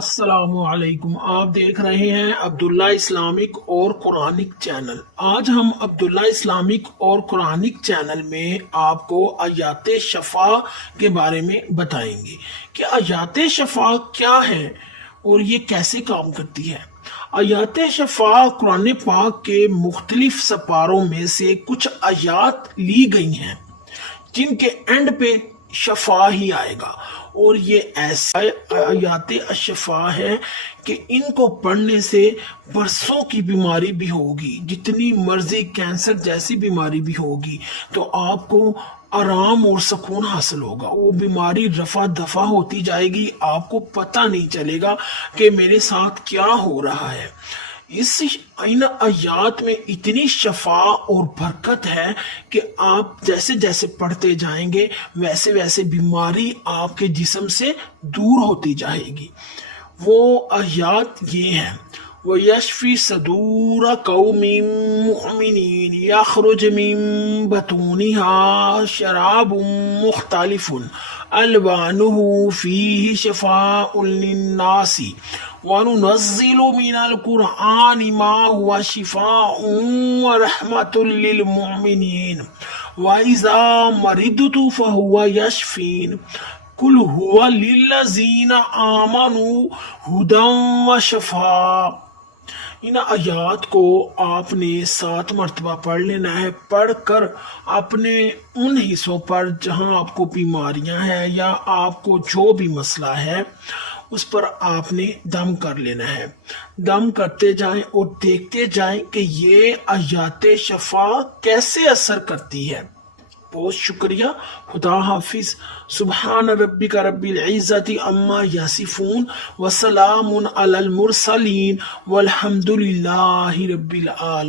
السلام علیکم، آپ دیکھ رہے ہیں عبداللہ اسلامک اور قرآنک چینل۔ آج ہم عبداللہ اسلامک اور قرآنک چینل میں آپ کو آیات شفا کے بارے میں بتائیں گے کہ آیات شفا کیا ہے اور یہ کیسے کام کرتی ہے۔ آیات شفا قرآن پاک کے مختلف سپاروں میں سے کچھ آیات لی گئی ہیں جن کے اینڈ پہ شفا ہی آئے گا، اور یہ ایسا آیات شفا ہے کہ ان کو پڑھنے سے برسوں کی بیماری بھی ہوگی، جتنی مرضی کینسر جیسی بیماری بھی ہوگی تو آپ کو آرام اور سکون حاصل ہوگا، وہ بیماری رفع دفع ہوتی جائے گی، آپ کو پتہ نہیں چلے گا کہ میرے ساتھ کیا ہو رہا ہے۔ ان آیات میں اتنی شفا اور برکت ہے کہ آپ جیسے جیسے پڑھتے جائیں گے ویسے ویسے بیماری آپ کے جسم سے دور ہوتی جائے گی۔ وہ آیات یہ ہیں: وَيَشْفِي صَدُورَ قَوْمٍ مُؤْمِنِينَ يَخْرُجُ مِن بُطُونِهَا شَرَابٌ مُخْتَلِفٌ أَلْوَانُهُ فِيهِ شِفَاءٌ لِلنَّاسِ وَنُنَزِّلُ مِنَ الْقُرْآنِ مَا هُوَ شِفَاءٌ وَرَحْمَةٌ لِلْمُؤْمِنِينَ وَإِذَا مَرِضْتُ فَهُوَ يَشْفِينِ قُلْ هُوَ لِلَّذِينَ آمَنُوا هُدًى وَشِفَاءٌ۔ ان آیات کو آپ نے 7 مرتبہ پڑھ لینا ہے۔ پڑھ کر اپنے ان حصوں پر جہاں آپ کو بیماریاں ہیں یا آپ کو جو بھی مسئلہ ہے اس پر آپ نے دم کر لینا ہے۔ دم کرتے جائیں اور دیکھتے جائیں کہ یہ آیات شفا کیسے اثر کرتی ہے۔ بہت شکریہ۔ خدا حافظ۔ سبحان ربک رب العزت عما یصفون وسلام علی المرسلین والحمد للہ رب العالمین۔